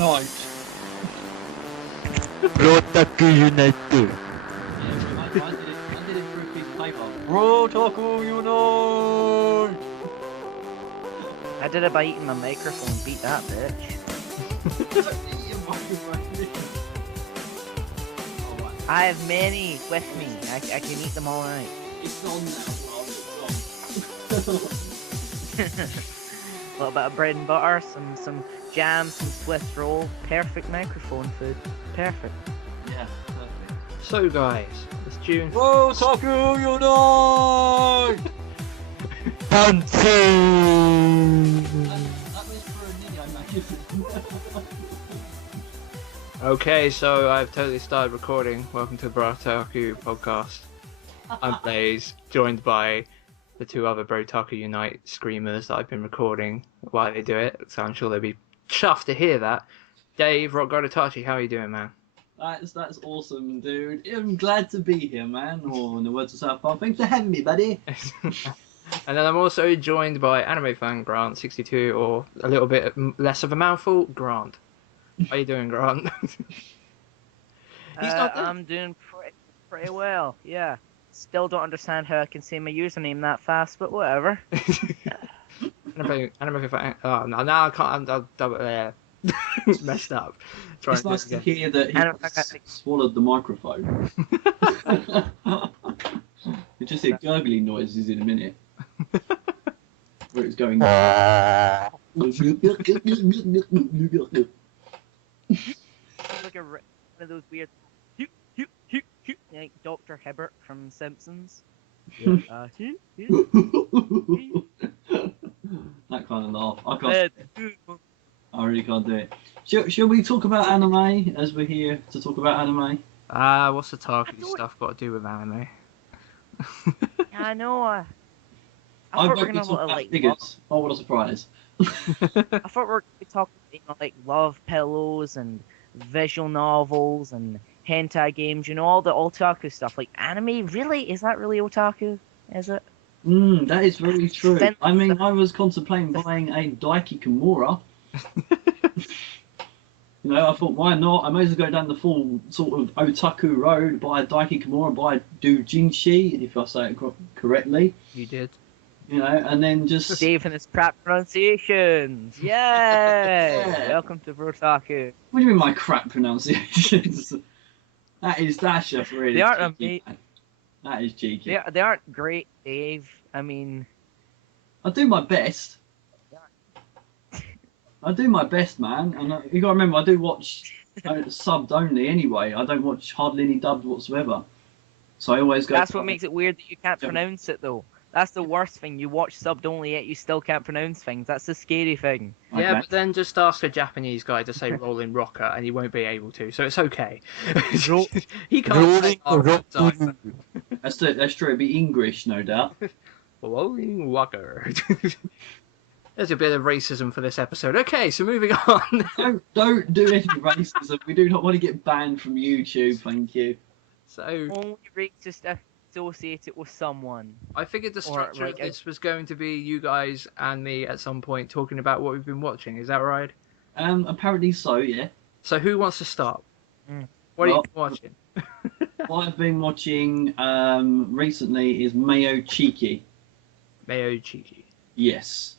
Unite. Taku Unite. Yeah, I did it for a piece of paper. Taku Unite! I did it by eating my microphone. Beat that bitch. I have many with me. I can eat them all night. It's on now, A little bit of bread and butter, some jam, some Swiss roll. Perfect microphone food. Perfect. Yeah, perfect. So guys, it's June. Taku Unite! Panty! That was for a nigga, Okay, so I've totally started recording. Welcome to the Taku podcast. I'm Blaze, joined by the two other Taku Unite screamers that I've been recording while they do it, so I'm sure they'll be chuffed to hear that. Dave, rockgoditachi, how are you doing, man? That's awesome, dude. I'm glad to be here, man. Or in the words of South Park, thanks for having me, buddy. And then I'm also joined by anime fan Grant62, or a little bit less of a mouthful, Grant. How you doing, Grant? He's not there. I'm doing pretty well. Yeah. Still don't understand how I can say my username that fast, but whatever. Anime fan. Oh no, now I can't. I'm double messed up. It's nice to hear that he swallowed the microphone. You just hear gurgling noises in a minute. Where it's going. Like one of those weird, like Dr. Hibbert from Simpsons. Yeah. That kind of laugh. I really can't do it. Shall we talk about anime as we're here to talk about anime? What's the Taku stuff got to do with anime? I know. I I thought we vote were we gonna talk about like figures. Oh, what a surprise. I thought we were talking like love pillows and visual novels and hentai games, all the otaku stuff. Like anime, really? Is that really otaku? Is it? That is very true. I mean, I was contemplating buying a Daiki Kimura. I thought, why not? I may as well go down the full sort of otaku road, buy a Daiki Kimura, buy a doujinshi, if I say it correctly. You did. And then just... Dave and his crap pronunciations! Yay! Yeah. Welcome to Brotaku. What do you mean my crap pronunciations? That's just really They aren't cheeky. That is cheeky. They aren't great, Dave. I mean... I do my best. I do my best, man. And you gotta remember, I do watch subbed only anyway. I don't watch hardly any dubbed whatsoever. So I always go... That's what makes it weird that you can't pronounce it, though. That's the worst thing. You watch subbed only, yet you still can't pronounce things. That's the scary thing. Okay. Yeah, but then just ask a Japanese guy to say "rolling rocker" and he won't be able to, so it's okay. He can't say time. That's true. It'd be English, no doubt. Rolling rocker. There's a bit of racism for this episode. Okay, so moving on. Don't do any racism. We do not want to get banned from YouTube. Thank you. So only racist associate it with someone. I figured the structure of this was going to be you guys and me at some point talking about what we've been watching. Is that right? Apparently so, yeah. So who wants to start? What are you watching? What I've been watching recently is Mayo Chiki. Mayo Chiki. Yes.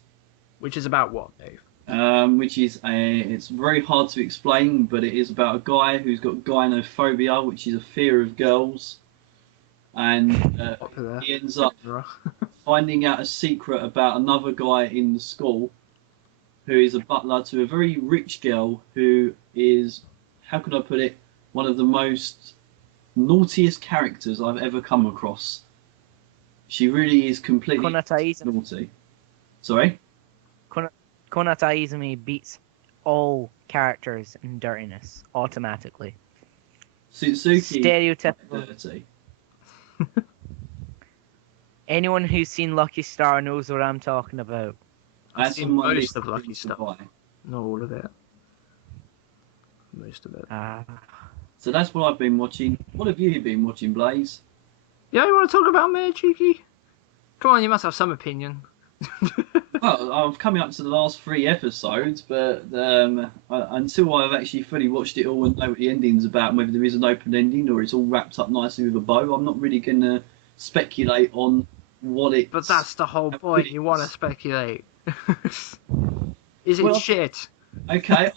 Which is about what, Dave? It's very hard to explain, but it is about a guy who's got gynophobia, which is a fear of girls. And he ends up finding out a secret about another guy in the school who is a butler to a very rich girl who is, how could I put it, one of the most naughtiest characters I've ever come across. She really is completely naughty. Sorry? Konata Izumi beats all characters in dirtiness automatically. Suzuki stereotypical. Dirty. Anyone who's seen Lucky Star knows what I'm talking about. I've seen most of Lucky Star. Not all of it. Most of it. So that's what I've been watching. What have you been watching, Blaze? Yeah, you want to talk about Mayo Chiki? Come on, you must have some opinion. Well, I'm coming up to the last 3 episodes, but until I've actually fully watched it all and know what the ending's about, and whether there is an open ending or it's all wrapped up nicely with a bow, I'm not really going to speculate on what it. But that's the whole point. You want to speculate. Is it shit? Okay,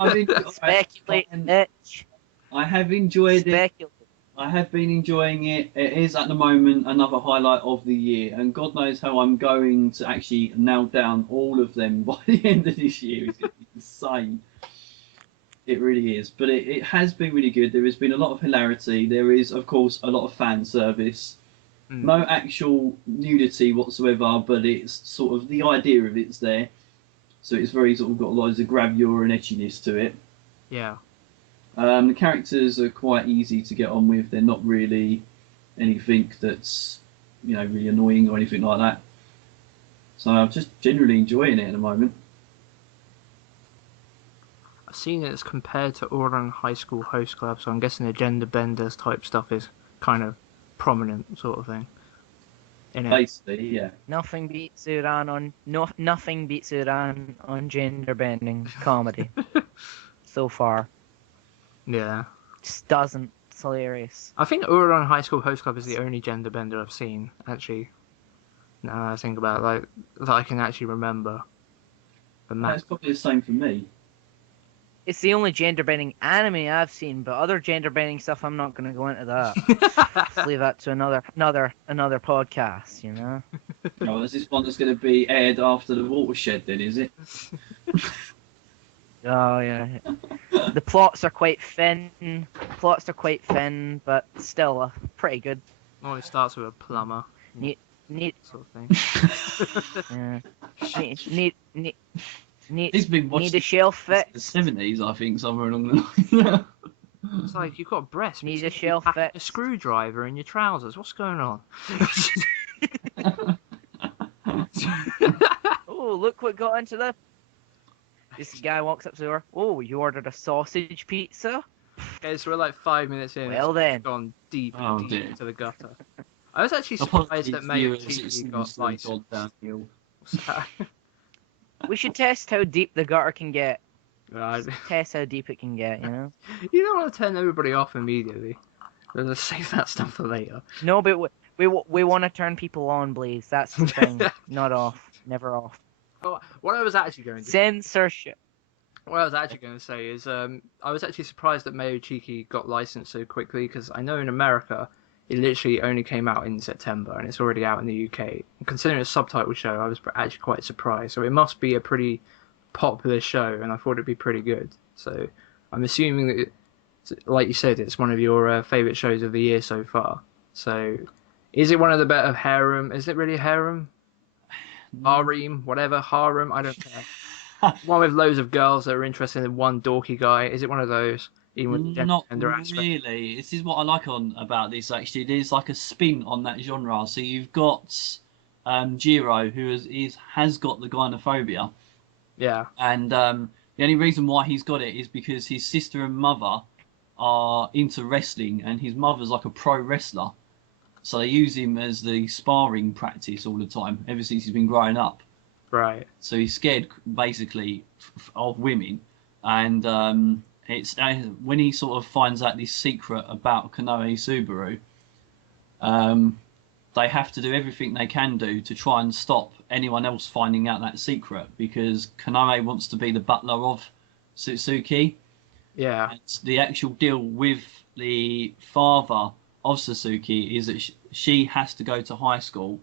Speculate, bitch. I have enjoyed Speculate. it. I have been enjoying it. It is at the moment another highlight of the year, and God knows how I'm going to actually nail down all of them by the end of this year. It's going to be insane. It really is. But it has been really good. There has been a lot of hilarity. There is, of course, a lot of fan service. No actual nudity whatsoever, but it's sort of the idea of it's there. So it's very sort of got loads of gravure and etchiness to it. Yeah. The characters are quite easy to get on with. They're not really anything that's, really annoying or anything like that. So I'm just generally enjoying it at the moment. I've seen it as compared to Ouran High School Host Club, so I'm guessing the gender benders type stuff is kind of prominent sort of thing. Basically, yeah. Nothing beats Ouran on gender bending comedy so far. Yeah. Just doesn't. It's hilarious. I think Ouran High School Host Club is the only gender bender I've seen, actually. Now I think about it, that I can actually remember. That's probably the same for me. It's the only gender bending anime I've seen, but other gender bending stuff, I'm not going to go into that. Let's leave that to another podcast, Oh, is this one that's going to be aired after the watershed then, is it? Oh, yeah. The plots are quite thin, but still pretty good. Oh, it starts with a plumber. Neat sort of thing. Yeah. He's been watching need a shelf fix. The 70s, I think, somewhere along the line. It's like you've got breasts. Need a shelf fix. A screwdriver in your trousers. What's going on? Oh, look what got into the. This guy walks up to her. Oh, you ordered a sausage pizza? Okay, so we're like 5 minutes in. Well then. Gone deep dear. into the gutter. I was actually surprised that Mayo Chiki got licensed. We should test how deep the gutter can get. Right. Test how deep it can get, You don't want to turn everybody off immediately. Let's save that stuff for later. No, but we want to turn people on, Blaze. That's the thing. Not off. Never off. Oh, what I was actually going to Censorship. What I was actually going to say is I was actually surprised that Mayo Chiki got licensed so quickly, because I know in America it literally only came out in September and it's already out in the UK. And considering it's a subtitle show, I was actually quite surprised. So it must be a pretty popular show, and I thought it'd be pretty good. So I'm assuming that, like you said, it's one of your favourite shows of the year so far. So is it one of the better harem? Is it really a harem? Harem, whatever, harem, I don't care. One with loads of girls that are interested in one dorky guy. Is it one of those? Even with the Not gender aspect? really. This is what I like about this, actually. It is like a spin on that genre. So you've got Jiro, who has got the gynophobia. Yeah. And the only reason why he's got it is because his sister and mother are into wrestling, and his mother's like a pro wrestler. So they use him as the sparring practice all the time, ever since he's been growing up. Right. So he's scared, basically, of women. And it's when he sort of finds out this secret about Konoe Subaru, they have to do everything they can do to try and stop anyone else finding out that secret, because Konoe wants to be the butler of Suzuki. Yeah. And the actual deal with the father of Suzuki is that she has to go to high school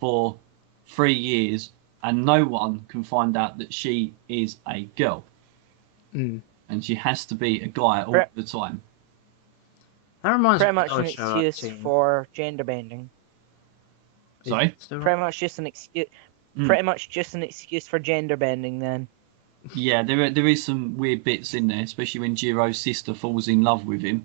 for 3 years, and no one can find out that she is a girl. Mm. And she has to be a guy all the time. That reminds Pretty me much of an excuse for gender bending. Sorry? Pretty much just an excuse. Pretty much just an excuse for gender bending, then. Yeah, there is some weird bits in there, especially when Jiro's sister falls in love with him,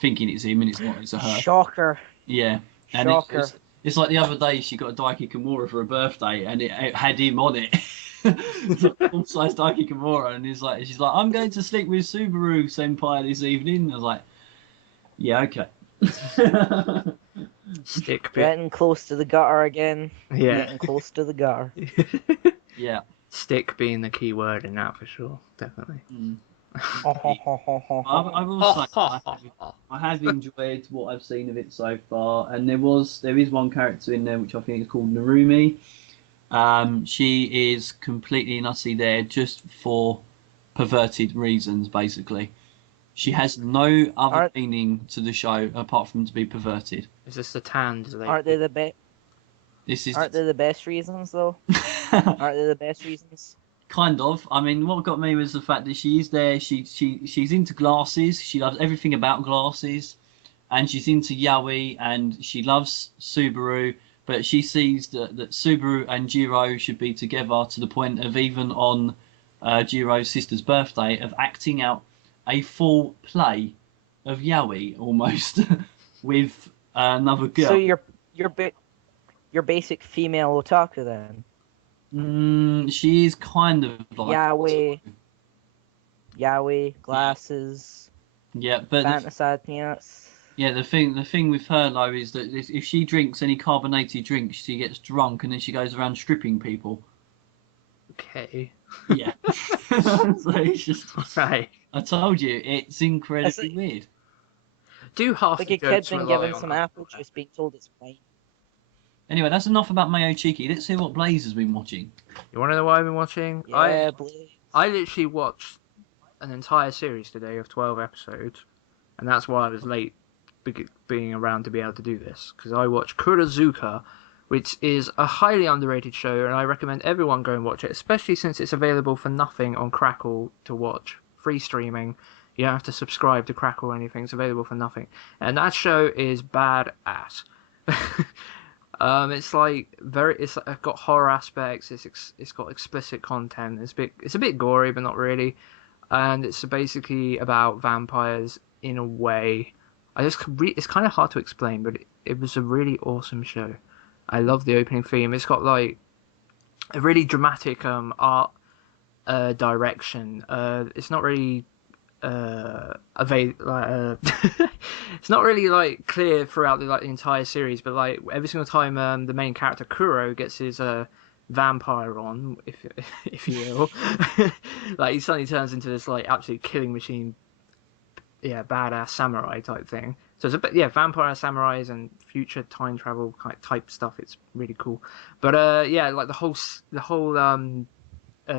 thinking it's him and it's not, it's her. Shocker. Yeah. And Shocker. It's like the other day she got a Daiki Kimura for her birthday, and it had him on it. Full-size Daiki Kimura, and she's like, I'm going to sleep with Subaru Senpai this evening. I was like, yeah, okay. Stick bit. Getting close to the gutter again. Yeah. Getting close to the gutter. Yeah. Stick being the key word in that for sure, definitely. Mm. Oh, I will say I have enjoyed what I've seen of it so far, and there is one character in there which I think is called Narumi. She is completely and utterly there just for perverted reasons, basically. She has no other meaning to the show apart from to be perverted. Is this the tanned lady? Aren't they the best? This is Aren't they the best reasons though? Aren't they the best reasons? kind of. I mean, what got me was the fact that she is there. She's into glasses. She loves everything about glasses, and she's into yaoi, and she loves Subaru. But she sees that Subaru and Jiro should be together to the point of even on Jiro's sister's birthday of acting out a full play of yaoi almost with another girl. So you're basic female otaku then. She is kind of like Yaoi, glasses. Yeah, but fantasizing. yeah, the thing with her though is that if she drinks any carbonated drinks, she gets drunk and then she goes around stripping people. Okay. Yeah. So it's just right. I told you, it's incredibly weird. Do half like the a kid jokes being rely given on some that? apple juice, being told it's fine. Anyway, that's enough about Mayo Chiki. Let's hear what Blaze has been watching. You want to know what I've been watching? Yeah, I literally watched an entire series today of 12 episodes, and that's why I was late being around to be able to do this, because I watched Kurozuka, which is a highly underrated show, and I recommend everyone go and watch it, especially since it's available for nothing on Crackle to watch. Free streaming. You don't have to subscribe to Crackle or anything. It's available for nothing. And that show is badass. It's like it's got horror aspects. It's got explicit content. It's a bit gory, but not really. And it's basically about vampires in a way. It's kind of hard to explain, but it was a really awesome show. I love the opening theme. It's got like a really dramatic art direction. It's not really it's not really like clear throughout the entire series, but like every single time the main character Kuro gets his vampire on, if you will, like he suddenly turns into this like absolute killing machine, badass samurai type thing. So it's a bit vampire samurais and future time travel type stuff. It's really cool, but like the whole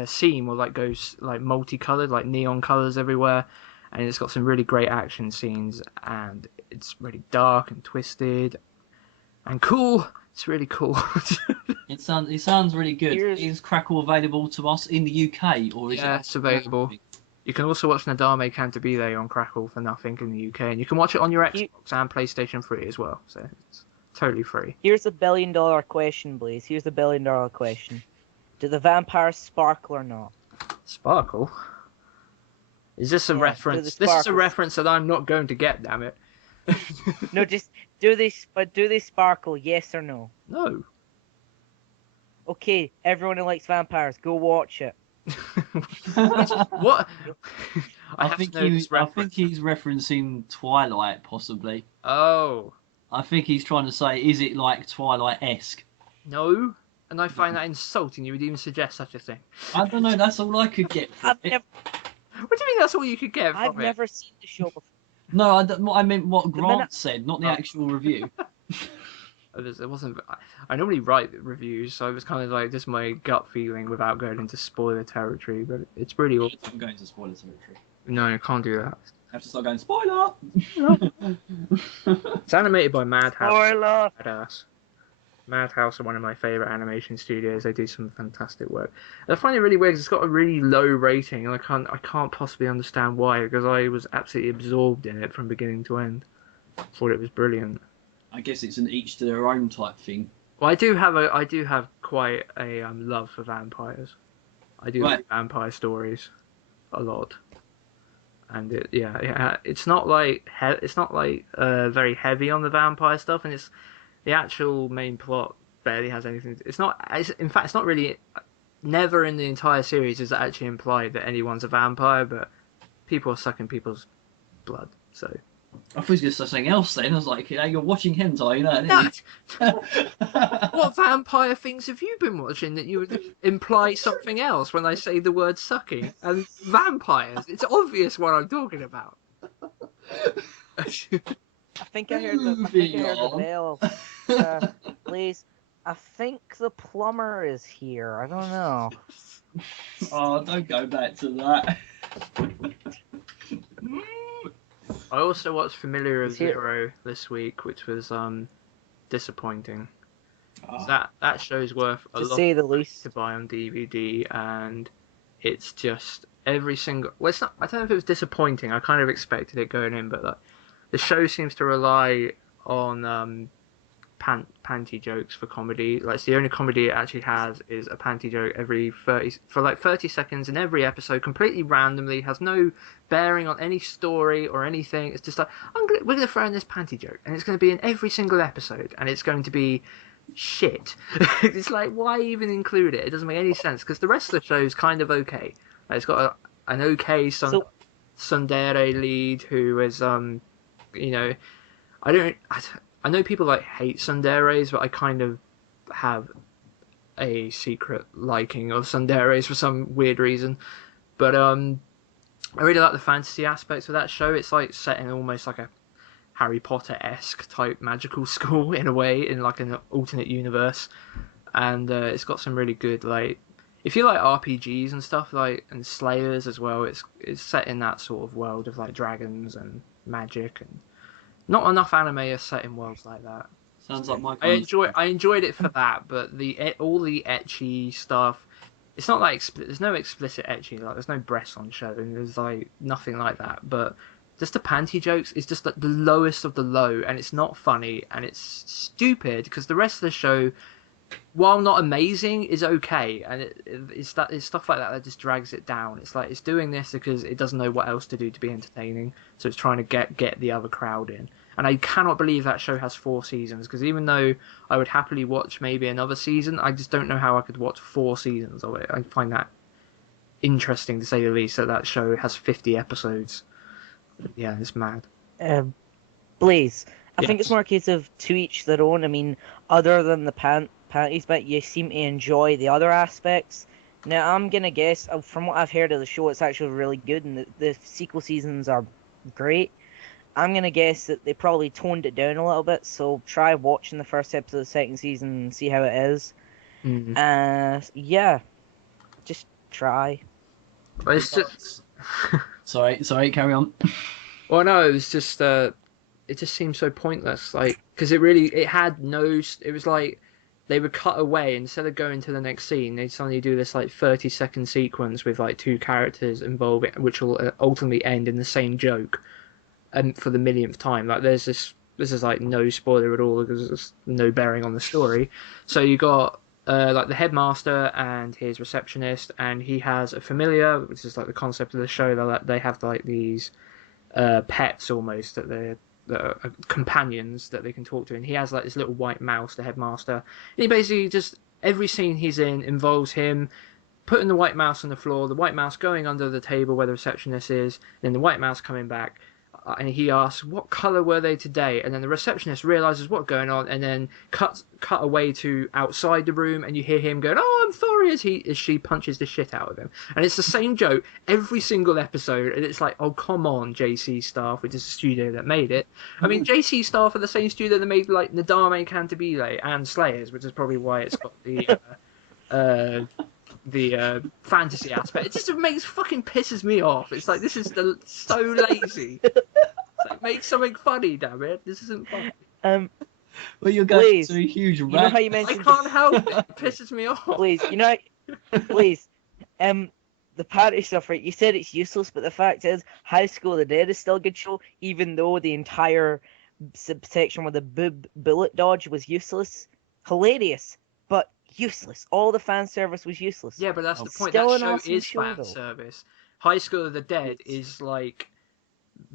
scene will goes multicolored, like neon colors everywhere, and it's got some really great action scenes, and it's really dark and twisted and cool. It's really cool. It sounds really good. Is Crackle available to us in the UK, or is it? Yeah, it's available. You can also watch Nadame Cantabile on Crackle for nothing in the UK, and you can watch it on your Xbox and PlayStation 3 as well, so it's totally free. Here's a $1 billion question, Blaze. Here's a $1 billion question. Do the vampires sparkle or not? Sparkle? Is this a reference? This is a reference that I'm not going to get, damn it. No, just do they sparkle, yes or no? No. Okay, everyone who likes vampires, go watch it. What? I think he's referencing Twilight, possibly. Oh. I think he's trying to say, is it like Twilight-esque? No. And I find that insulting. You would even suggest such a thing. I don't know. That's all I could get from it. What do you mean that's all you could get from it? I've never seen the show before. No, I meant what Grant said, not the actual review. It wasn't. I normally write reviews, so it was kind of like just my gut feeling without going into spoiler territory. But it's really awesome. I'm going to spoiler territory. No, you can't do that. I have to start going spoiler. It's animated by Madhouse. Spoiler. Badass. Madhouse are one of my favourite animation studios. They do some fantastic work. And I find it really weird because it's got a really low rating, and I can't possibly understand why, because I was absolutely absorbed in it from beginning to end. Thought it was brilliant. I guess it's an each to their own type thing. Well, I do have quite a love for vampires. I do like vampire stories a lot, and it's not like very heavy on the vampire stuff, and it's. The actual main plot barely has anything. In fact, it's not really. Never in the entire series is it actually implied that anyone's a vampire, but people are sucking people's blood. So I thought he was going to say something else then. I was like, you're watching hentai, you know? No. What vampire things have you been watching that you would imply something else when I say the word sucking? And vampires. It's obvious what I'm talking about. I think I heard the bell. Please. I think the plumber is here. I don't know. Oh, don't go back to that. I also watched Famillar Zero this week, which was disappointing. Oh. That show's worth a lot, to say the least, to buy on DVD, and it's just every single. Well, it's not. I don't know if it was disappointing. I kind of expected it going in, but like, the show seems to rely on panty jokes for comedy. Like, it's the only comedy it actually has is a panty joke every 30 seconds in every episode, completely randomly, has no bearing on any story or anything. It's just like, we're gonna throw in this panty joke, and it's gonna be in every single episode, and it's going to be shit. It's like, why even include it? It doesn't make any sense, because the rest of the show is kind of okay. Like, it's got an okay tsundere lead who is you know, I know people like hate tsunderes, but I kind of have a secret liking of tsunderes for some weird reason. But I really like the fantasy aspects of that show. It's like set in almost like a Harry Potter-esque type magical school in a way, in like an alternate universe. And it's got some really good, like, if you like RPGs and stuff, like, and Slayers as well, it's set in that sort of world of like dragons and magic, and not enough anime are set in worlds like that. Sounds like my. I enjoyed it for that, but all the ecchi stuff, it's not like there's no explicit ecchi, like there's no breasts on show, and there's like nothing like that. But just the panty jokes is just like the lowest of the low, and it's not funny, and it's stupid because the rest of the show, while not amazing, is okay, and it's stuff like that just drags it down. It's like it's doing this because it doesn't know what else to do to be entertaining, so it's trying to get the other crowd in. And I cannot believe that show has 4 seasons, because even though I would happily watch maybe another season, I just don't know how I could watch 4 seasons of it. I find that interesting, to say the least, that show has 50 episodes. Yeah, it's mad. Blaze, I think it's more a case of to each their own. I mean, other than the panties bit, you seem to enjoy the other aspects. Now, I'm going to guess, from what I've heard of the show, it's actually really good, and the sequel seasons are great. I'm going to guess that they probably toned it down a little bit, so try watching the first episode of the second season and see how it is. Yeah, just try. But it's just... sorry, carry on. Well, no, it was just, it just seemed so pointless, like, because it was like, they would cut away, instead of going to the next scene, they'd suddenly do this, like, 30-second sequence with, like, 2 characters involved, which will ultimately end in the same joke. And for the millionth time, like, this is like no spoiler at all, because there's no bearing on the story. So you got like the headmaster and his receptionist, and he has a familiar, which is like the concept of the show. They have like these pets almost that are companions that they can talk to, and he has like this little white mouse, the headmaster. And he basically just, every scene he's in involves him putting the white mouse on the floor, the white mouse going under the table where the receptionist is, then the white mouse coming back. And he asks, what colour were they today? And then the receptionist realises what's going on, and then cut away to outside the room, and you hear him going, oh, I'm sorry, as she punches the shit out of him. And it's the same joke every single episode, and it's like, oh, come on, JC Staff, which is the studio that made it. I mean, JC Staff are the same studio that made, like, Nadame Cantabile and Slayers, which is probably why it's got the fantasy aspect. It just fucking pisses me off. It's like, this is so lazy. It's like, make something funny, damn it. This isn't funny. Well, you're going to a huge rant. You know how you mentioned... I can't help it. It pisses me off. Please, the party stuff, right? You said it's useless, but the fact is, High School of the Dead is still a good show, even though the entire subsection with the boob bullet dodge was useless. Hilarious, but useless. All the fan service was useless. Yeah, but that's the point. That show is fan service. High School of the Dead is like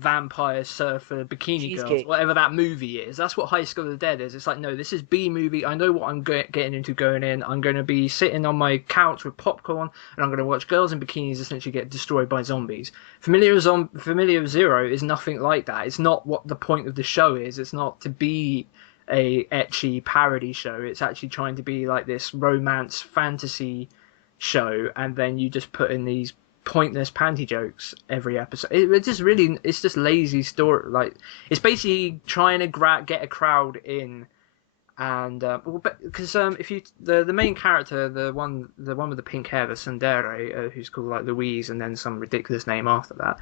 vampire surfer bikini girls, Cheesecake. whatever that movie is. That's what High School of the Dead is. It's like, no, this is B movie. I know what I'm getting into going in. I'm going to be sitting on my couch with popcorn, and I'm going to watch girls in bikinis essentially get destroyed by zombies. Famillar Zero is nothing like that. It's not what the point of the show is. It's not to be a ecchi parody show. It's actually trying to be like this romance fantasy show, and then you just put in these pointless panty jokes every episode. It's just lazy story. Like, it's basically trying to get a crowd in, and because if you the main character, the one with the pink hair, the tsundere, who's called like Louise, and then some ridiculous name after that,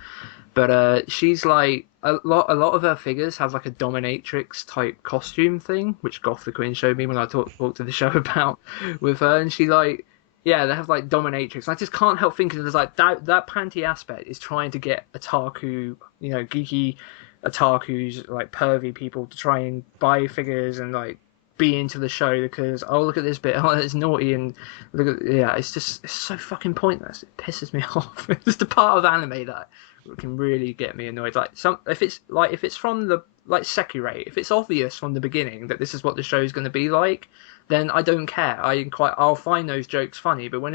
but she's like a lot of her figures have like a dominatrix type costume thing, which Goth the Queen showed me when I talked to the show about with her, and she like. Yeah, they have like dominatrix. I just can't help thinking there's like that panty aspect is trying to get otaku, geeky otakus, like pervy people to try and buy figures and like be into the show because look at this bit, it's naughty, and it's so fucking pointless. It pisses me off. It's just a part of anime that can really get me annoyed. Like if it's from the like Sekirei, if it's obvious from the beginning that this is what the show is going to be like, then I don't care. I'll find those jokes funny. But when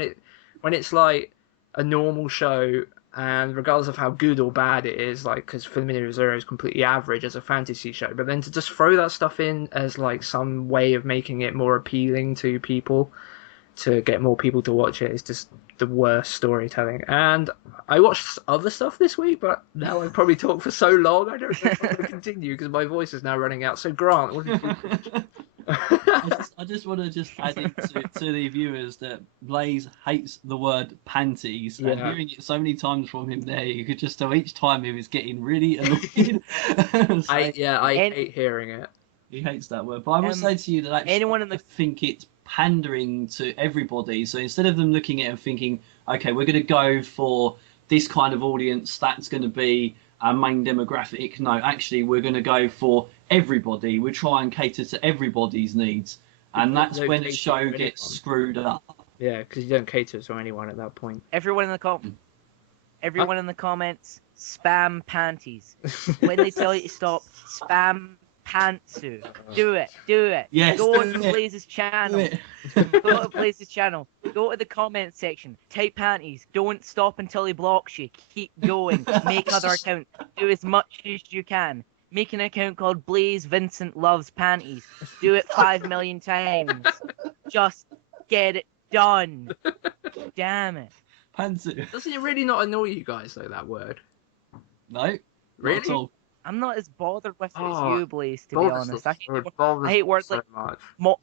it's like a normal show, and regardless of how good or bad it is, like because Famillar Zero is completely average as a fantasy show, but then to just throw that stuff in as like some way of making it more appealing to people, to get more people to watch it, is just the worst storytelling. And I watched other stuff this week, but now I've probably talked for so long, I don't know if I'm going to continue because my voice is now running out. So Grant, what did you I just want to add to the viewers that Blaze hates the word panties, and hearing it so many times from him there, you could just tell each time he was getting really annoyed. I hate hearing it. He hates that word. But I will say to you that I think it's pandering to everybody. So instead of them looking at it and thinking, okay, we're going to go for this kind of audience, that's going to be our main demographic. No, actually, we're going to go for everybody. We try and cater to everybody's needs, and that's when the show gets screwed up. Yeah, because you don't cater to anyone at that point. Everyone in the comments, spam panties. When they tell you to stop, spam pantsu. Do it. Yes, go to Blaize's channel. Go to Blaize's channel. Go to the comment section. Type panties. Don't stop until he blocks you. Keep going. Make other accounts. Do as much as you can. Make an account called Blaizevincent Loves Panties. Do it 5 million times. Just get it done. Damn it. Pantsu. Doesn't it really not annoy you guys though, that word? No. Really? Not at all. I'm not as bothered with it as you, Blaze, to be honest. I hate words so like much.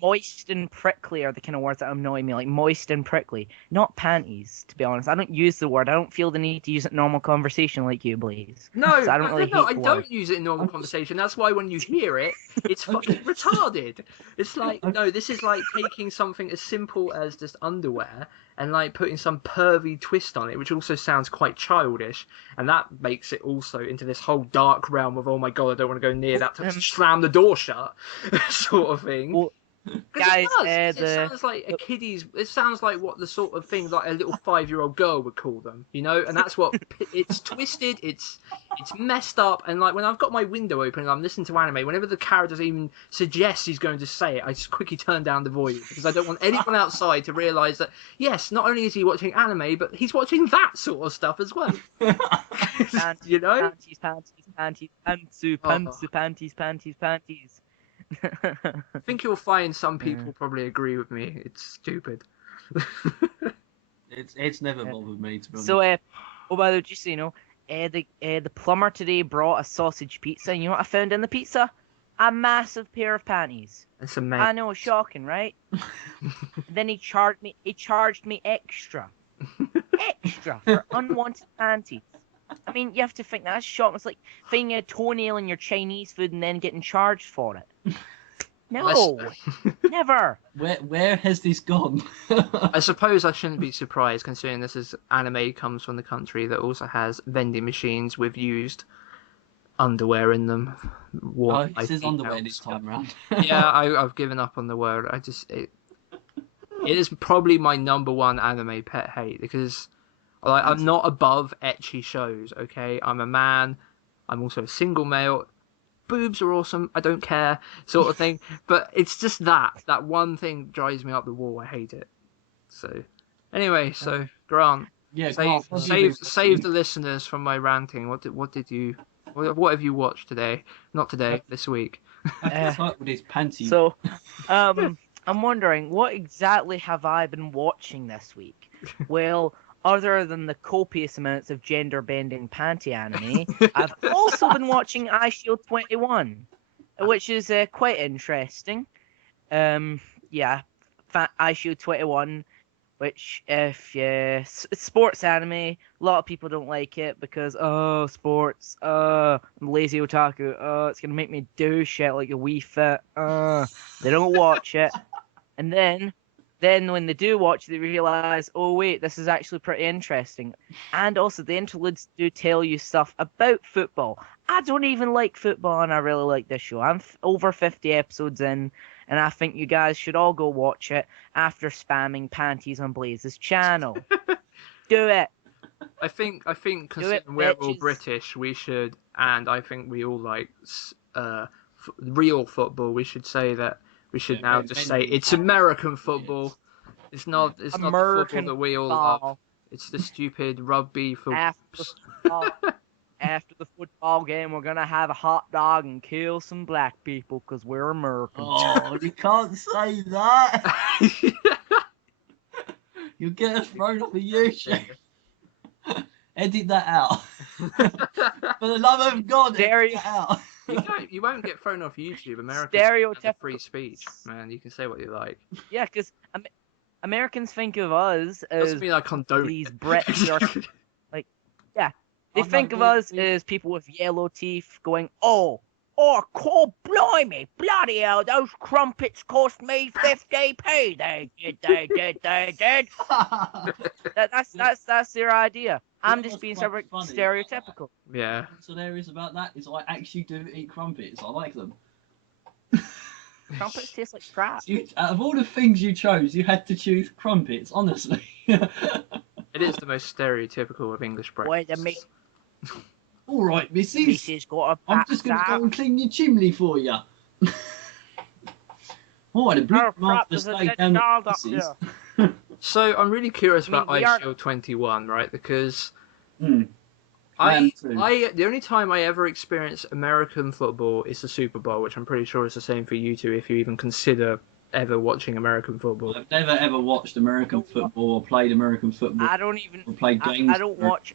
Moist and prickly are the kind of words that annoy me, like moist and prickly. Not panties, to be honest. I don't use the word. I don't feel the need to use it in normal conversation like you, Blaze. No, so I don't use it in normal conversation. That's why when you hear it, it's fucking retarded. It's like, no, this is like taking something as simple as just underwear and like putting some pervy twist on it, which also sounds quite childish, and that makes it also into this whole dark realm of, oh my god, I don't want to go near that, to slam the door shut, sort of thing. Well, guys, it sounds like a kiddie's. It sounds like what the sort of thing like a little 5-year-old girl would call them, and that's what it's twisted. It's messed up, and like when I've got my window open and I'm listening to anime, whenever the character even suggests he's going to say it, I just quickly turn down the volume because I don't want anyone outside to realise that yes, not only is he watching anime, but he's watching that sort of stuff as well. Panties, panties. I think you'll find some people probably agree with me. It's stupid. It's never bothered me, to be honest. So, by the way, just so you know, the plumber today brought a sausage pizza, and you know what I found in the pizza? A massive pair of panties. That's amazing. I know, shocking, right? Then he charged me extra for unwanted panties. I mean, you have to think that's shocking. It's like finding a toenail in your Chinese food and then getting charged for it. No, never. Where has this gone? I suppose I shouldn't be surprised, considering this is anime comes from the country that also has vending machines with used underwear in them. It says underwear this time around. Yeah, I've given up on the word. It is probably my number one anime pet hate because Like, I'm not above ecchi shows, okay? I'm a man. I'm also a single male. Boobs are awesome. I don't care, sort of thing. But it's just that one thing drives me up the wall. I hate it. So, anyway, so Grant, Yeah, save Grant, what have you been save watching? the listeners from my ranting. What have you watched today? Not today, this week. I've titled his panty. So, I'm wondering, what exactly have I been watching this week? Well, other than the copious amounts of gender-bending panty anime, I've also been watching Eyeshield 21, which is quite interesting. Yeah, Eyeshield 21, which, if it's sports anime, a lot of people don't like it because, oh, sports, I'm lazy otaku, it's gonna make me do shit like a Wii Fit, they don't watch it. And then when they do watch it, they realize, oh wait, this is actually pretty interesting. And also, the interludes do tell you stuff about football. I don't even like football, and I really like this show. I'm over 50 episodes in, and I think you guys should all go watch it after spamming panties on Blaize's channel. Do it. I think because we're all British, we should, and I think we all like real football. We should say that. We should now just say it's American football. It's not the football that we all love. It's the stupid rugby football. After the football game, we're gonna have a hot dog and kill some black people because we're Americans. Oh, you can't say that. You'll get us thrown off the YouTube. Edit that out. For the love of God, edit that out. You won't get thrown off YouTube. Americans have free speech, man. You can say what you like. Yeah, because Americans think of us as mean I condone these Brits are like, yeah, they think of us as people with yellow teeth going, oh, cool, blimey, bloody hell, those crumpets cost me 50p. They did. That's their idea. I'm just being stereotypical. Yeah. What's hilarious about that is I actually do eat crumpets. I like them. Crumpets taste like crap. Out of all the things you chose, you had to choose crumpets, honestly. It is the most stereotypical of English breakfast. Wait All right, missus. I'm just going to go and clean your chimney for you. Oh, the big master's day down the So I'm really curious about Eyeshield 21, right? Because the only time I ever experienced American football is the Super Bowl, which I'm pretty sure is the same for you two, if you even consider ever watching American football. I've never ever watched American football or played American football. I don't even. Or played games. I don't watch.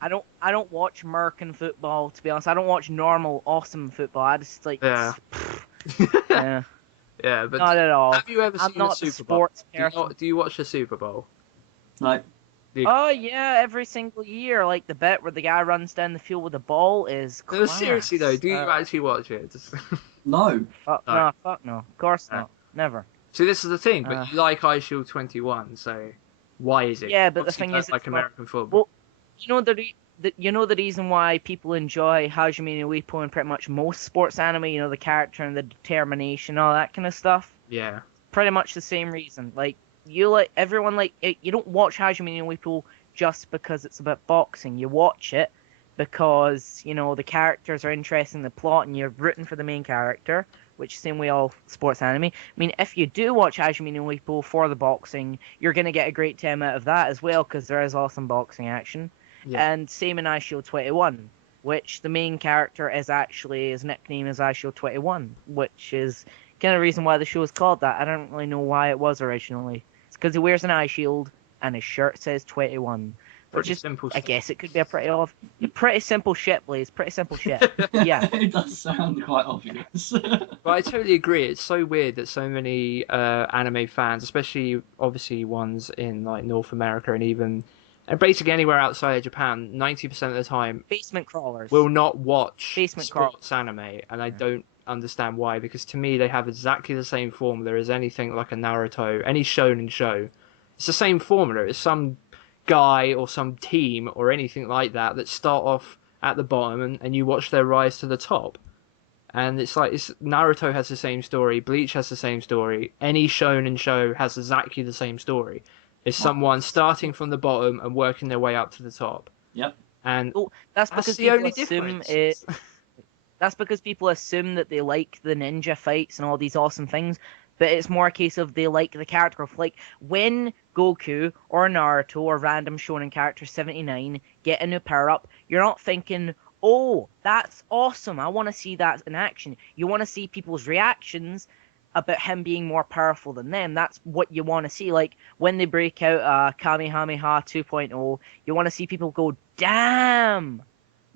I don't watch American football, to be honest. I don't watch normal, awesome football. I just like. Yeah. Yeah. Yeah, but not at all. Have you ever seen the Super Bowl? Do you watch the Super Bowl? No. Oh yeah, every single year, like the bit where the guy runs down the field with the ball is class. No, seriously though, do you actually watch it? No. Fuck no. Of course not. Never. See, this is the thing, but you like Eyeshield 21, so why is it? Yeah, but obviously the thing is, like American football. Well, you know the reason why people enjoy Hajime no Ippo and pretty much most sports anime, you know, the character and the determination, all that kind of stuff. Yeah. Pretty much the same reason. Like you don't watch Hajime no Ippo just because it's about boxing. You watch it because, you know, the characters are interesting, the plot, and you're rooting for the main character, which is the same way all sports anime. I mean, if you do watch Hajime no Ippo for the boxing, you're going to get a great time out of that as well, because there is awesome boxing action. Yeah. And same in Eyeshield 21, which the main character is actually, his nickname is Eyeshield 21, which is kind of the reason why the show is called that. I don't really know why it was originally. It's because he wears an eye shield and his shirt says 21. Which is simple. I guess it could be a pretty simple shit, Blaze. Pretty simple shit. Yeah. It does sound quite obvious. But I totally agree. It's so weird that so many anime fans, especially obviously ones in like North America and basically anywhere outside of Japan, 90% of the time, basement crawlers will not watch sports anime, and I don't understand why. Because to me, they have exactly the same formula as anything like a Naruto, any shonen show. It's the same formula. It's some guy or some team or anything like that start off at the bottom and you watch their rise to the top. And it's like Naruto has the same story, Bleach has the same story, any shonen show has exactly the same story. is someone starting from the bottom and working their way up to the top. Yep. And that's because the people only assume difference. That's because people assume that they like the ninja fights and all these awesome things, but it's more a case of they like the character growth. Like when Goku or Naruto or random shonen character 79 get a new power up, you're not thinking, oh, that's awesome, I want to see that in action. You want to see people's reactions about him being more powerful than them. That's what you want to see. Like when they break out Kamehameha 2.0, you want to see people go, damn!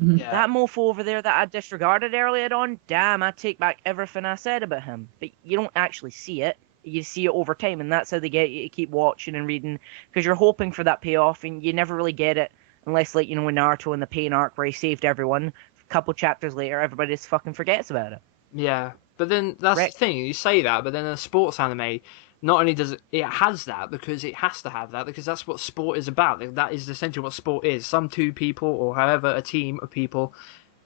Yeah. That mofo over there that I disregarded earlier on, damn, I take back everything I said about him. But you don't actually see it. You see it over time, and that's how they get you to keep watching and reading, because you're hoping for that payoff, and you never really get it unless, like, you know, in Naruto in the Pain arc where he saved everyone, a couple chapters later, everybody just fucking forgets about it. Yeah, but then that's the thing. You say that, but then a sports anime, not only does it has that because it has to have that because that's what sport is about. That is essentially what sport is. Some two people or however a team of people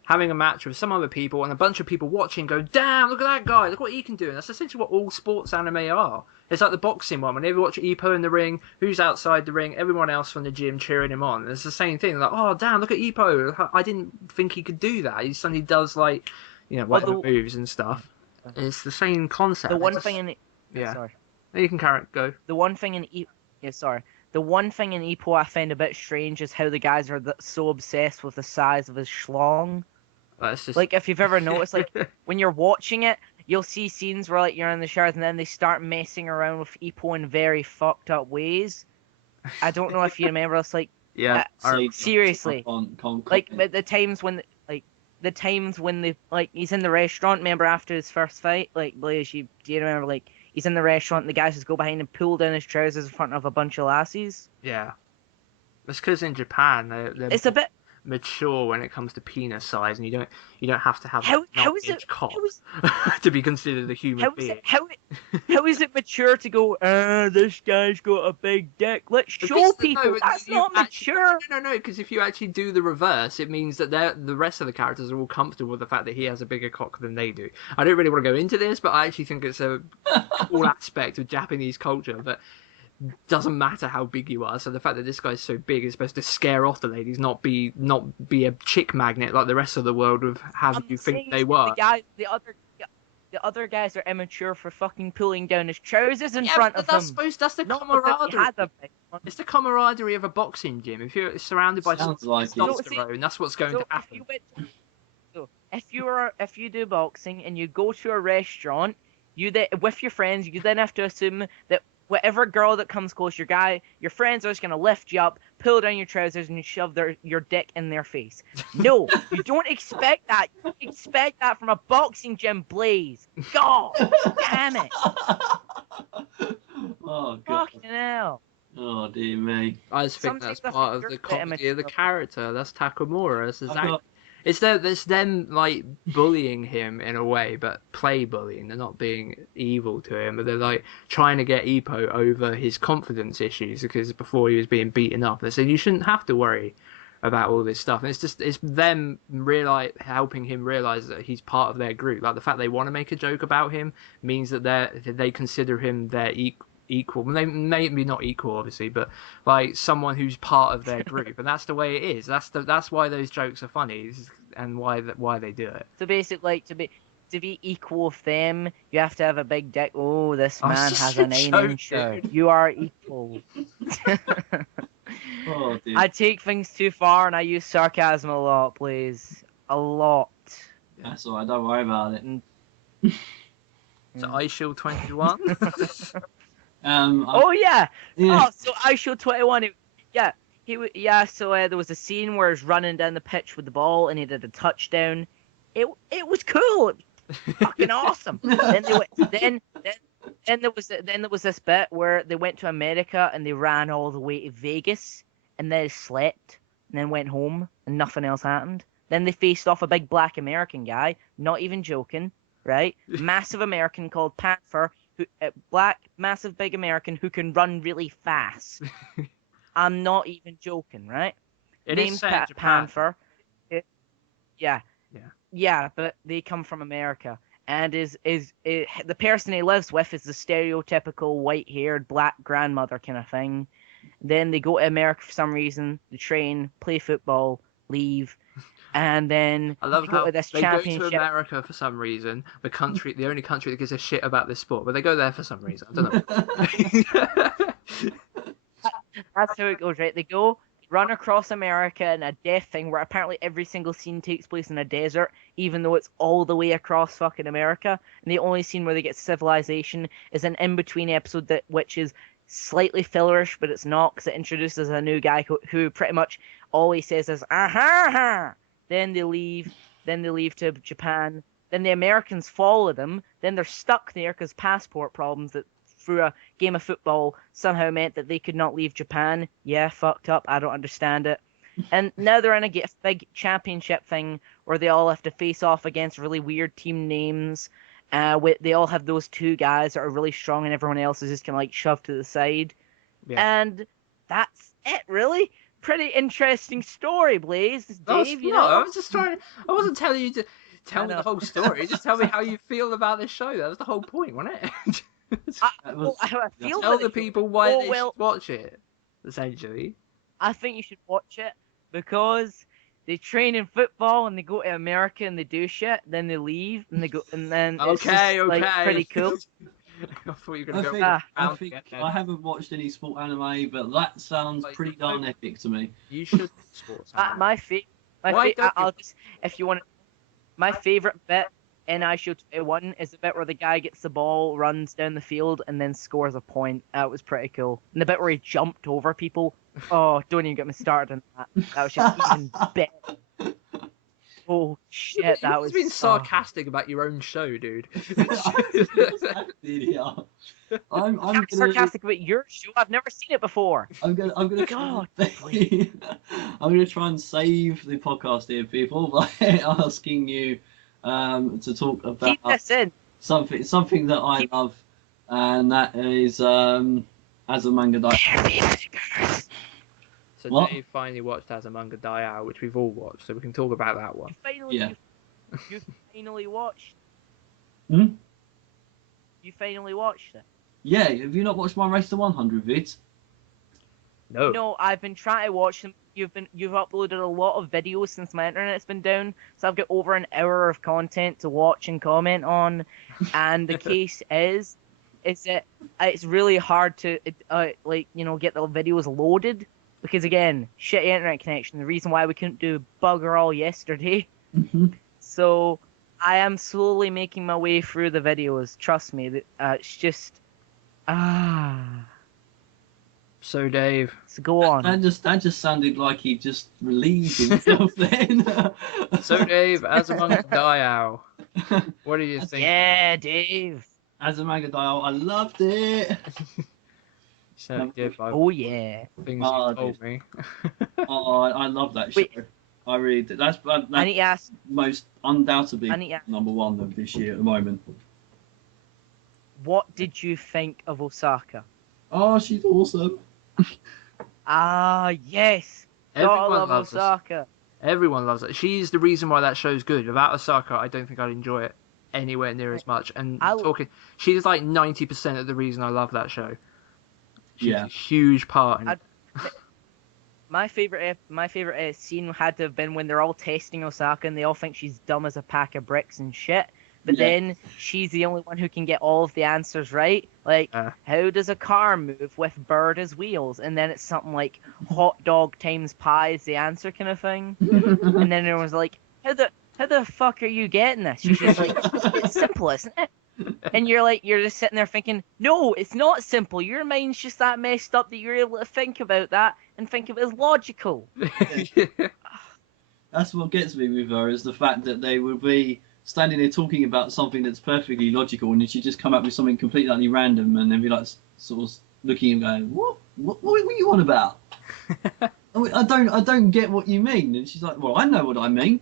having a match with some other people and a bunch of people watching go, damn, look at that guy, look what he can do. And that's essentially what all sports anime are. It's like the boxing one. Whenever you watch Ippo in the ring, who's outside the ring, everyone else from the gym cheering him on. It's the same thing. Like, oh, damn, look at Ippo. I didn't think he could do that. He suddenly does, like, you know, whatever moves and stuff. It's the same concept. The one thing in yeah, sorry, you can go. The one thing in the one thing in Ippo I find a bit strange is how the guys are so obsessed with the size of his schlong. Just... Like, if you've ever noticed, like, when you're watching it, you'll see scenes where, like, you're in the showers and then they start messing around with Ippo in very fucked up ways. I don't know if you remember. It's like, yeah, seriously, like the times when they, like, he's in the restaurant. Remember after his first fight, like, Blaze, do you remember, like, he's in the restaurant and the guys just go behind and pull down his trousers in front of a bunch of lassies? Yeah, it's because in Japan it's a bit mature when it comes to penis size, and you don't have to have how is it cock to be considered a human being. How is it mature to go, this guy's got a big dick, let's show people? That's not mature. No, because if you actually do the reverse, it means that the rest of the characters are all comfortable with the fact that he has a bigger cock than they do. I don't really want to go into this, but I actually think it's a cool aspect of Japanese culture, but doesn't matter how big you are. So the fact that this guy's so big is supposed to scare off the ladies, not be a chick magnet like the rest of the world of having you think they were. The other guys are immature for fucking pulling down his trousers in front of them. That's the camaraderie. It's the camaraderie of a boxing gym. If you're surrounded by testosterone, that's what's going to happen. If you do boxing and you go to a restaurant, with your friends, you then have to assume that whatever girl that comes close, your friends are just going to lift you up, pull down your trousers, and you shove your dick in their face. No, you don't expect that. You expect that from a boxing gym, Blaze. God damn it. Oh, God. Fucking hell. Oh, dear me. I just think that's part of the comedy of the character. That's Takamura. It's them, like, bullying him in a way, but play bullying. They're not being evil to him, but they're, like, trying to get Ippo over his confidence issues, because before he was being beaten up. They said, you shouldn't have to worry about all this stuff. And it's them helping him realise that he's part of their group. Like, the fact they want to make a joke about him means that they consider him their equal. Maybe not equal, obviously, but like someone who's part of their group, and that's the way it is. That's why those jokes are funny, and why they do it. So basically, like, to be equal with them, you have to have a big dick. Oh, this man has a 9-incher. You are equal. Oh, dude. I take things too far, and I use sarcasm a lot, please. A lot. That's alright. Don't worry about it. So Eyeshield 21. Oh yeah. Oh, so Eyeshield 21. So there was a scene where he's running down the pitch with the ball and he did a touchdown. It was cool. It was fucking awesome. Then there was this bit where they went to America and they ran all the way to Vegas and then slept and then went home and nothing else happened. Then they faced off a big black American guy, not even joking, right? Massive American called Panther. Massive big American who can run really fast. I'm not even joking, right? Named Panther. Yeah, but they come from America, and the person he lives with is the stereotypical white-haired black grandmother kind of thing. Then they go to America for some reason. They train, play football, leave, and then I love they go how to this they go to championship. America for some reason. The only country that gives a shit about this sport, but they go there for some reason. I don't know. That's how it goes, right? They go run across America in a death thing where apparently every single scene takes place in a desert, even though it's all the way across fucking America. And the only scene where they get civilization is an in-between episode which is slightly fillerish, but it's not because it introduces a new guy who pretty much all he says is "aha." Then they leave. Then they leave to Japan. Then the Americans follow them. Then they're stuck there because passport problems that through a game of football somehow meant that they could not leave Japan. Yeah, fucked up. I don't understand it. And now they're in a big championship thing where they all have to face off against really weird team names. They all have those two guys that are really strong and everyone else is just kind of like shoved to the side. Yeah. And that's it, really. Pretty interesting story, Blaze. Dave, you know? I was just trying. I wasn't telling you to tell me the whole story. Just tell me how you feel about this show. That was the whole point, wasn't it? I feel tell the people why they should watch it. Essentially, I think you should watch it because they train in football and they go to America and they do shit. Then they leave and they go and then it's just, like, pretty cool. I thought you were going to go. I haven't watched any sport anime, but that sounds pretty darn epic to me. You should sports. My favorite bit in Eyeshield 1 is the bit where the guy gets the ball, runs down the field, and then scores a point. That was pretty cool. And the bit where he jumped over people. Oh, don't even get me started on that. That was just even better. Oh shit, that was. You've been sarcastic about your own show, dude. Yeah. I'm sarcastic about your show. I've never seen it before. I'm gonna try and save the podcast here, people, by asking you to talk about keep this in. something that I love, and that is as a manga daiau. So Dave finally watched As a Manga Daiau, which we've all watched, so we can talk about that one. You finally watched. Hmm? You finally watched it. Yeah, have you not watched my Race to 100 vids? No. No, I've been trying to watch them. You've uploaded a lot of videos since my internet's been down, so I've got over an hour of content to watch and comment on. And the case is that it's really hard to get the videos loaded. Because again, shitty internet connection. The reason why we couldn't do bugger all yesterday. Mm-hmm. So I am slowly making my way through the videos. Trust me, it's just So Dave, so go on. That just sounded like he just relieved himself then. So Dave, As a Manga Daiau, what do you think? Yeah, Dave. As a Manga Daiau, I loved it. Oh yeah. Things you told me. I love that show. I really did. That's I need to ask, most undoubtedly number one of this year at the moment. what did you think of Osaka? Oh, she's awesome. Yes. Everyone love loves Osaka. Everyone loves it. She's the reason why that show's good. Without Osaka, I don't think I'd enjoy it anywhere near as much. And she's like 90% of the reason I love that show. She's a huge part in it. My favorite scene had to have been when they're all testing Osaka and they all think she's dumb as a pack of bricks and shit. But then she's the only one who can get all of the answers right. Like, how does a car move with bird as wheels? And then it's something like hot dog times pie is the answer kind of thing. And then everyone's like, how the fuck are you getting this? She's just like, it's simple, isn't it? And you're just sitting there thinking, no, it's not simple. Your mind's just that messed up that you're able to think about that and think of it as logical. That's what gets me with her, is the fact that they will be standing there talking about something that's perfectly logical, and then she just come up with something completely random, and then be like, sort of looking and going, what are you on about? I don't get what you mean. And she's like, well, I know what I mean.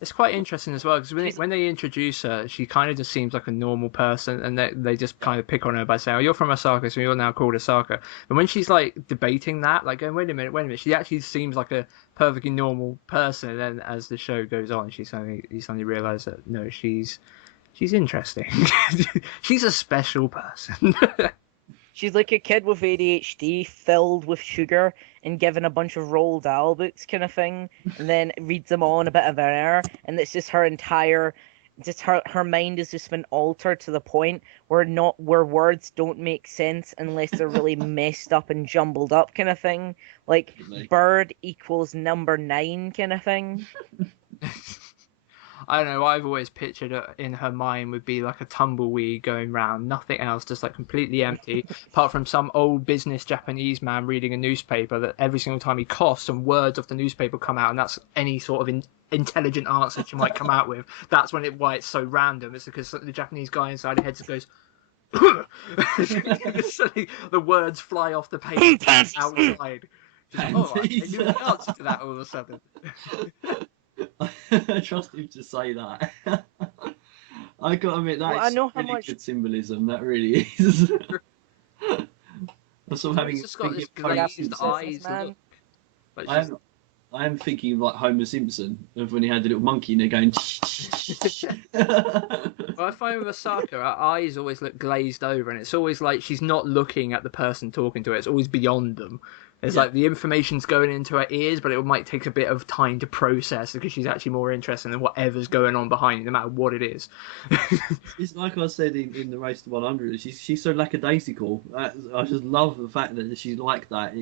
It's quite interesting as well, because when they introduce her, she kind of just seems like a normal person, and they just kind of pick on her by saying, oh, you're from Osaka, so you're now called Osaka. And when she's like debating that, like going, wait a minute, she actually seems like a perfectly normal person. And then as the show goes on, you suddenly realise that, no, she's interesting. She's a special person. She's like a kid with ADHD filled with sugar and given a bunch of Roald Dahl books kind of thing, and then reads them all in a bit of an error, and it's just her mind has just been altered to the point where words don't make sense unless they're really messed up and jumbled up kind of thing. Like bird equals number 9 kind of thing. I don't know, I've always pictured it in her mind would be like a tumbleweed going round, nothing else, just like completely empty, apart from some old business Japanese man reading a newspaper that every single time he coughs, some words off the newspaper come out, and that's any sort of intelligent answer she might come out with. That's why it's so random. It's because the Japanese guy inside her head just goes, suddenly the words fly off the page outside. Just, I knew the answer to that all of a sudden. I trust him to say that. I gotta admit, that's really good symbolism. That really is. I'm sort of having just got this glazed eyes look. I am thinking of like Homer Simpson of when he had the little monkey and they're going. Well, I find with Osaka, her eyes always look glazed over, and it's always like she's not looking at the person talking to her. It's always beyond them. It's like the information's going into her ears, but it might take a bit of time to process because she's actually more interested in whatever's going on behind you, no matter what it is. It's like I said in the Race to 100, she's so lackadaisical. I just love the fact that she's like that.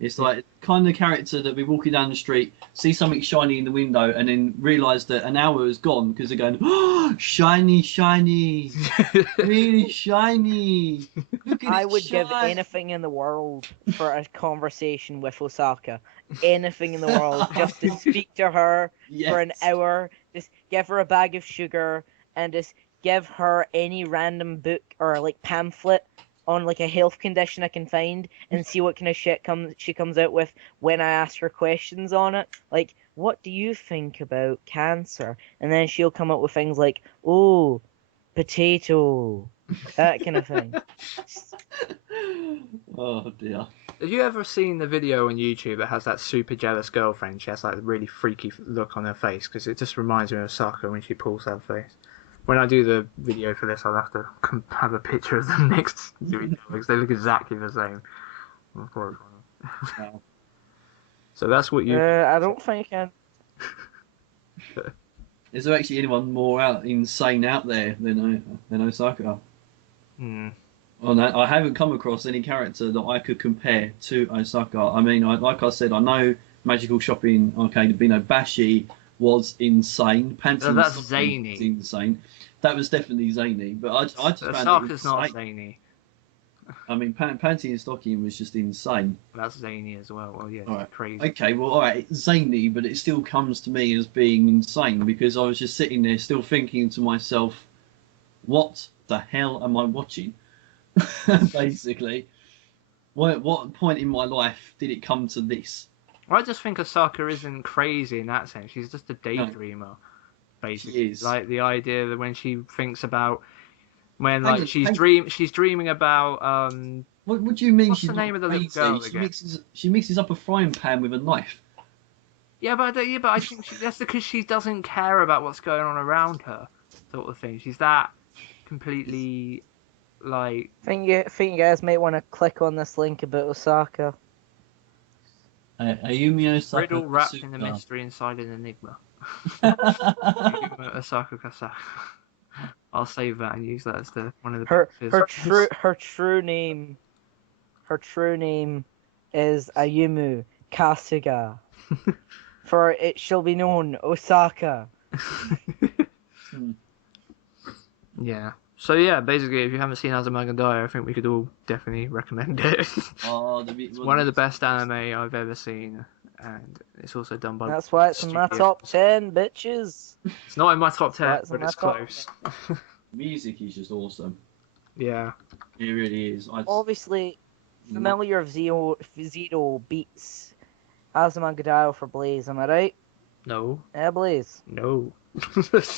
It's like kind of character that be walking down the street, see something shiny in the window, and then realise that an hour has gone because they're going, oh, shiny, shiny, really shiny. I would give anything in the world for a conversation with Osaka. Anything in the world, just to speak to her for an hour, just give her a bag of sugar, and just give her any random book or like pamphlet on like a health condition I can find and see what kind of shit she comes out with when I ask her questions on it. Like, what do you think about cancer? And then she'll come up with things like, oh, potato, that kind of thing. Oh dear. Have you ever seen the video on YouTube that has that super jealous girlfriend? She has like a really freaky look on her face because it just reminds me of Osaka when she pulls her face. When I do the video for this, I'll have to have a picture of them next to each other because they look exactly the same. Wow. So that's what you... I don't think I can. Is there actually anyone more insane out there than Osaka? On that, I haven't come across any character that I could compare to Osaka. I mean, like I said, I know Magical Shopping Arcade Bino Bashi was insane. Panty that's zany. Was insane. That was definitely zany. But I just found Osaka's not zany. I mean, Panty and Stocking was just insane. That's zany as well. Well, yeah, right. Crazy. Okay, well, all right, it's zany, but it still comes to me as being insane because I was just sitting there still thinking to myself, what the hell am I watching? Basically. What point in my life did it come to this? I just think Osaka isn't crazy in that sense. She's just a daydreamer, basically. She is. Like the idea that when she thinks about when she's dreaming about What do you mean? What's the name of the little girl again? She mixes up a frying pan with a knife. Yeah, but I think that's because she doesn't care about what's going on around her, sort of thing. She's that completely like. I think you guys might want to click on this link about Osaka. Ayumi Osaka. Riddle wrapped in the mystery inside an enigma. Ayumi Osaka Kasaka. I'll save that and use that as one of the her true name. Her true name is Ayumu Kasuga. For it shall be known Osaka. Yeah. So yeah, basically, if you haven't seen Azumanga Daioh, I think we could all definitely recommend it. It's one of the best anime I've ever seen, and it's also done by. That's why it's in my top 10, bitches. It's not in my top 10, but it's close. Music is just awesome. Yeah, it really is. Obviously, Famillar Zero beats Azumanga Daioh for Blaze. Am I right? No. Yeah, Blaze. No.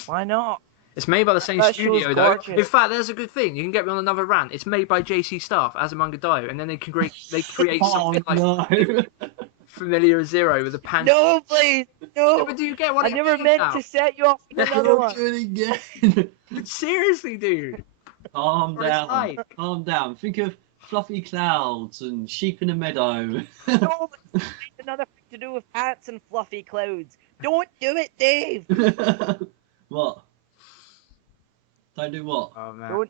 Why not? It's made by the same studio, though. In fact, there's a good thing. You can get me on another rant. It's made by JC Staff, Azumanga Daioh, and then they create something like Famillar Zero with a panty. No, please, no. Yeah, but do you get what I never meant to set you off with another one. Again. Seriously, dude. Calm down. Calm down. Think of fluffy clouds and sheep in a meadow. No, but another thing to do with hats and fluffy clouds. Don't do it, Dave. What? Don't do what? Oh man.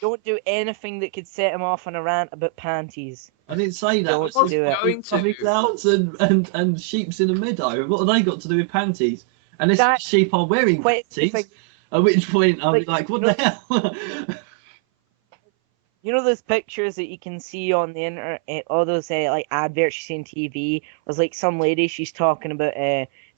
Don't do anything that could set him off on a rant about panties. I didn't say that. Don't I said do it. Going fluffy to. clouds and sheep's in a meadow. What have they got to do with panties? Unless That- sheep are wearing Wait, panties. At which point I'll be like, what the hell? You know those pictures that you can see on the internet, all those like adverts you see on TV? There's like some lady, she's talking about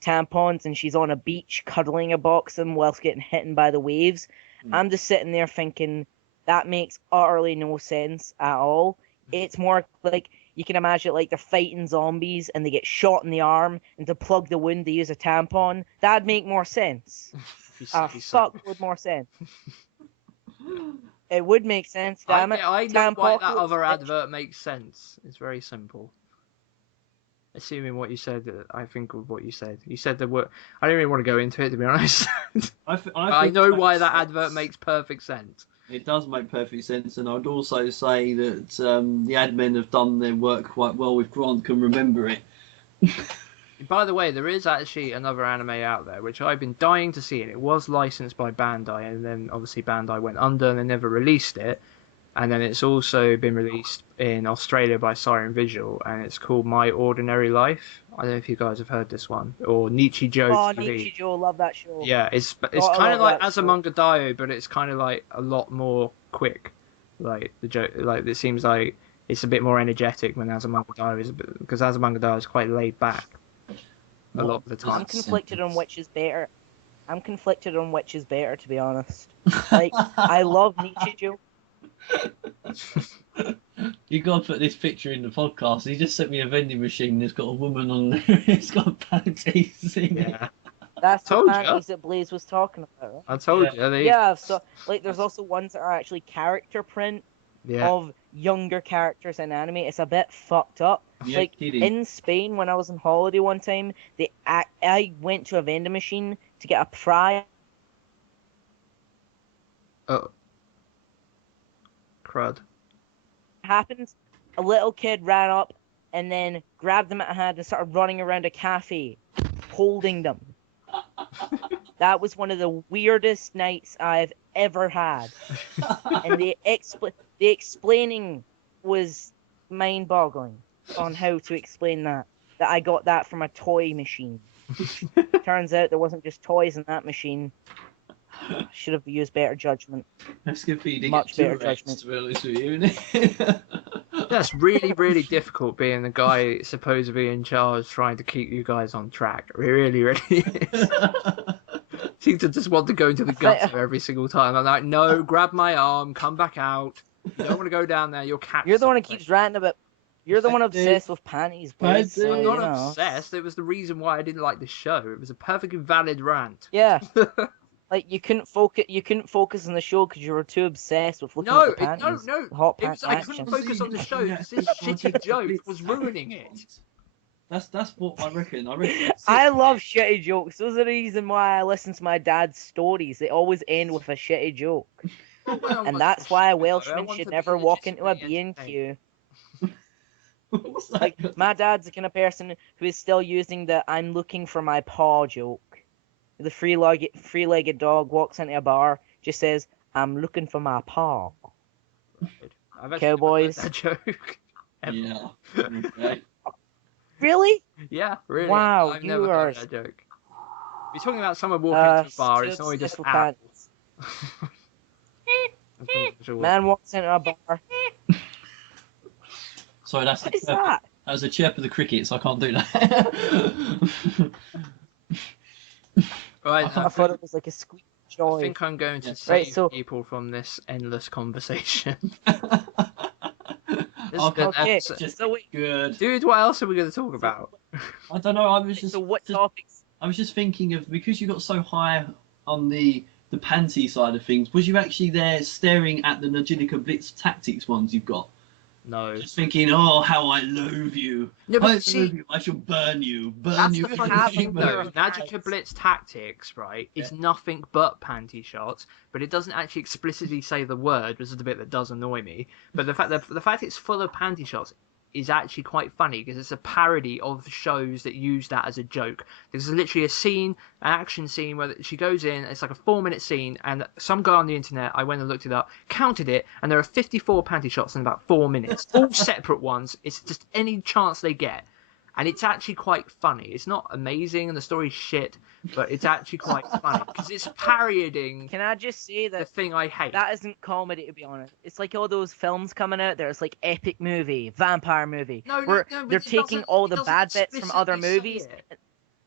tampons, and she's on a beach cuddling a box of them whilst getting hit by the waves. I'm just sitting there thinking that makes utterly no sense at all. It's more like you can imagine like they're fighting zombies and they get shot in the arm, and to plug the wound they use a tampon. That'd make more sense. Fuck would more sense. It would make sense, damn it. I know why that Tampon- other advert makes sense. It's very simple. Assuming what you said, I think of what you said. You said the word. I don't really want to go into it, to be honest. I know why that advert makes perfect sense. It does make perfect sense, and I'd also say that the admin have done their work quite well with Grant can remember it. By the way, there is actually another anime out there which I've been dying to see, and it was licensed by Bandai, and then obviously Bandai went under and they never released it. And then it's also been released in Australia by Siren Visual, and it's called My Ordinary Life. I don't know if you guys have heard this one, or Nichijou Oh, TV. Nichijou, love that show. Yeah, it's I kind of love like that show. Azumanga Daioh, but it's kind of like a lot more quick. Like the joke, like it seems like it's a bit more energetic when Azumanga Daioh is, because Azumanga Daioh is quite laid back a lot of the time. I'm conflicted on which is better. To be honest. Like, I love Nichijou. You gotta put this picture in the podcast. He just sent me a vending machine that's got a woman on there. It's got panties in it. Yeah, That's the Told ya. panties that Blaze was talking about. Right? I told you. Yeah, so like there's also ones that are actually character print Yeah. of younger characters in anime. It's a bit fucked up. Yeah, Like kidding. in Spain when I was on holiday one time, I went to a vending machine to get a prize. Oh. Crud. Happened. A little kid ran up and then grabbed them at a hand and started running around a cafe, holding them. That was one of the weirdest nights I've ever had. And the explaining was mind-boggling on how to explain that. That I got that from a toy machine. Turns out there wasn't just toys in that machine. Should have used better judgment. That's good for you to Much get better 2X, judgment. to be honest with you, isn't it? That's really, really difficult being the guy supposed to be in charge trying to keep you guys on track. It really, really is. Seem to just want to go into the gutter every single time. I'm like, no, grab my arm, come back out. You don't want to go down there, you'll catch You're the one who something. keeps ranting about. You're the one obsessed with panties, Blaze. So, Panties. I'm you not know. obsessed. It was the reason why I didn't like the show. It was a perfectly valid rant. Yeah. Like you couldn't focus on the show because you were too obsessed with looking No, at the panties. no. Hot It pants was, I action. couldn't focus on the show. This shitty joke was ruining it. That's what I reckon. I love shitty jokes. There's a reason why I listen to my dad's stories. They always end with a shitty joke. And that's why a Welshman should never walk into a B&Q. Like, my dad's the kind of person who is still using the "I'm looking for my paw" joke. The three-legged dog walks into a bar, just says, "I'm looking for my paw." I've actually Cowboys. never heard that joke. Ever. Yeah. Okay. Really? Yeah, really. Wow, I've you never are- heard that joke. You're talking about someone walking into a bar, it's not just Successful apples. panties. Man walks into a bar. Sorry, that's What is that? That was a chirp of the crickets. I can't do that. Right, I thought it was like a squeak I joy. think I'm going to Yeah. save Right, so- people from this endless conversation. This Okay. is Okay, just... so wait. Good. Dude, what else are we going to talk about? I don't know. So what topics? I was just thinking of, because you got so high on the panty side of things. Was you actually there staring at the Najilica Blitz Tactics ones you've got? No. Just thinking, oh, how I loathe you. No, but I see, loathe you. I shall burn you. Burn that's you. the funny thing, though. Right. Magica Blitz Tactics, right, is nothing but panty shots, but it doesn't actually explicitly say the word, which is the bit that does annoy me. But the fact it's full of panty shots is actually quite funny because it's a parody of shows that use that as a joke. There's literally an action scene where she goes in, it's like a 4-minute scene, and some guy on the internet, I went and looked it up, counted it, and there are 54 panty shots in about 4 minutes, all separate ones. It's just any chance they get. And it's actually quite funny. It's not amazing and the story's shit, but it's actually quite funny because it's parodying. Can I just say the that thing I hate? that isn't comedy, to be honest. It's like all those films coming out. There's like epic movie, vampire movie, where but they're it taking doesn't- all it the doesn't bad bits from other explicitly say movies. it.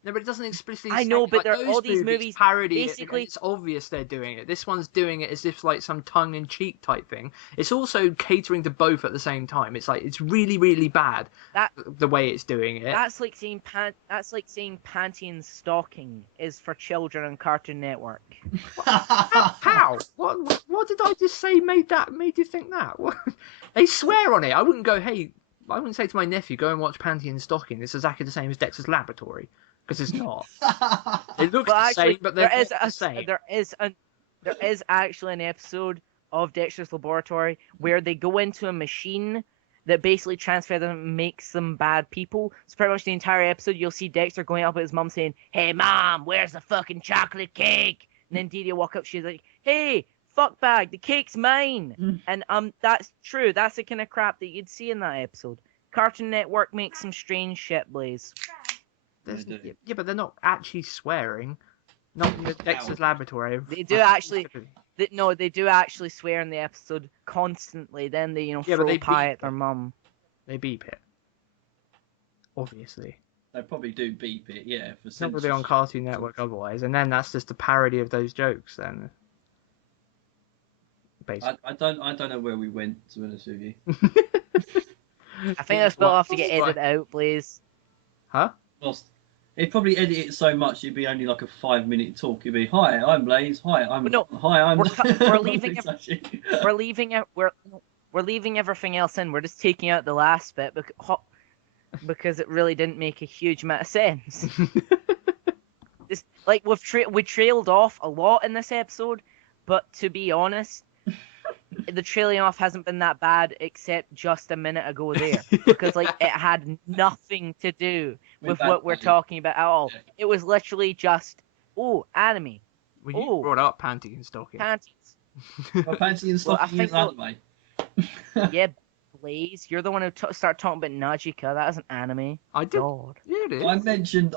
No, but it doesn't explicitly I say know, it. but Like, they're, those all these movies parody basically. it, it's obvious they're doing it. This one's doing it as if like some tongue-in-cheek type thing. It's also catering to both at the same time. It's like it's really, really bad the way it's doing it. That's like saying panty and stocking is for children on Cartoon Network. How? What did I just say made you think that? They swear on it. I wouldn't go, hey, I wouldn't say to my nephew, go and watch Panty and Stocking. It's exactly the same as Dexter's Laboratory. Because it's not. It looks the same, but they're not the same. There is actually an episode of Dexter's Laboratory where they go into a machine that basically transfers them and makes them bad people. So pretty much the entire episode, you'll see Dexter going up at his mum saying, "Hey mom, where's the fucking chocolate cake?" And then Dee Dee will walk up, she's like, "Hey, fuck bag, the cake's mine." And that's true. That's the kind of crap that you'd see in that episode. Cartoon Network makes some strange shit, Blaze. Yeah, but they're not actually swearing. Not in Dexter's Laboratory. They do actually. They do actually swear in the episode constantly. Then they, throw pie at their mum. They beep it. Obviously. They probably do beep it, yeah. For it's not really on Cartoon Network otherwise, and then that's just a parody of those jokes. Then. Basically. I don't know where we went, to be honest with you. I think that's built off to get edited out, please. Huh? Lost. It'd probably edit it so much it'd be only like a 5-minute talk. It'd be, "Hi, I'm Blaze. Hi, I'm. No, hi, I'm." We're leaving. We're leaving everything else in. We're just taking out the last bit because it really didn't make a huge amount of sense. It's like we trailed off a lot in this episode, but to be honest, the trailing off hasn't been that bad except just a minute ago there, because like it had nothing to do with what we're talking about at all. Yeah. It was literally just anime. Well, you brought up Panty and Stocking. Panties. Well, Panty and Stocking is anime. Yeah, Blaze, you're the one who started talking about Najika. That isn't anime. I did. God. Yeah, it is.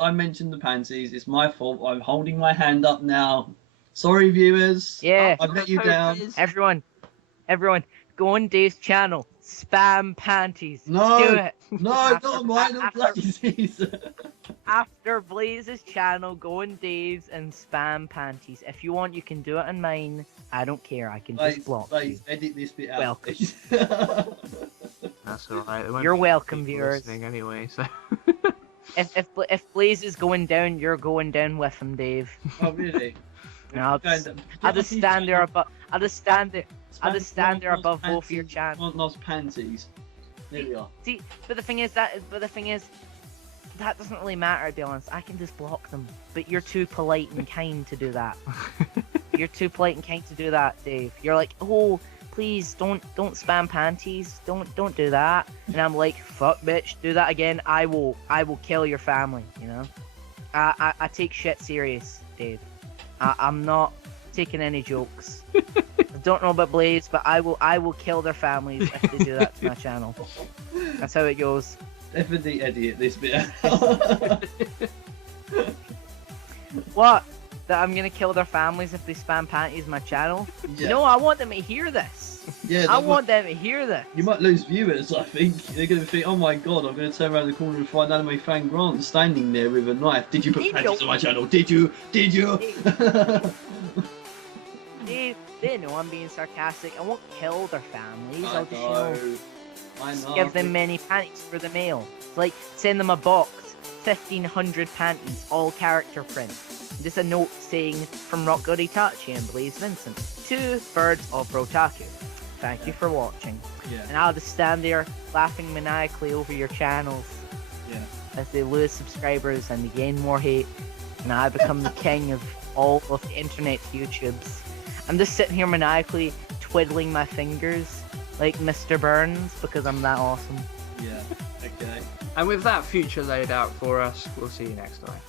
I mentioned the panties. It's my fault. I'm holding my hand up now. Sorry, viewers. Yeah. I've let you down. Everyone, go on Dave's channel. Spam panties. No. Do it. No, not mine. Blaze's. After Blaze's channel, go on Dave's and spam panties. If you want, you can do it on mine. I don't care. I can just block you. Edit this bit out. Welcome. That's alright. You're welcome, viewers. Anyway, so. If Blaze is going down, you're going down with him, Dave. Oh really? No, I'll just stand there above. I'll just stand there above both your channels. Want those panties? There we are. See, but the thing is that doesn't really matter, to be honest. I can just block them. But you're too polite and kind to do that. You're too polite and kind to do that, Dave. You're like, "Oh, please don't spam panties. Don't do that." And I'm like, "Fuck, bitch, do that again. I will kill your family." You know. I take shit serious, Dave. I'm not taking any jokes. I don't know about Blaze, but I will kill their families if they do that to my channel. That's how it goes. Definitely edit this bit out. What? That I'm gonna kill their families if they spam panties my channel? Yeah. No, I want them to hear this. Yeah, I want them to hear this. You might lose viewers, I think. They're gonna think, "Oh my god, I'm gonna turn around the corner and find Anime Fan Grant standing there with a knife. Did you put panties on my channel? Did you? Did you?" They know I'm being sarcastic. I won't kill their families. I'll just, give them many panties for the mail. It's like, send them a box, 1,500 panties, all character print. Just a note saying, "From Rockgoditachi and Blaizevincent, 2 birds of Rotaku. Thank you for watching." Yeah. And I'll just stand there laughing maniacally over your channels. Yeah. As they lose subscribers and they gain more hate, and I become the king of all of the internet YouTubes. I'm just sitting here maniacally twiddling my fingers like Mr. Burns because I'm that awesome. Yeah. Okay. And with that future laid out for us, we'll see you next time.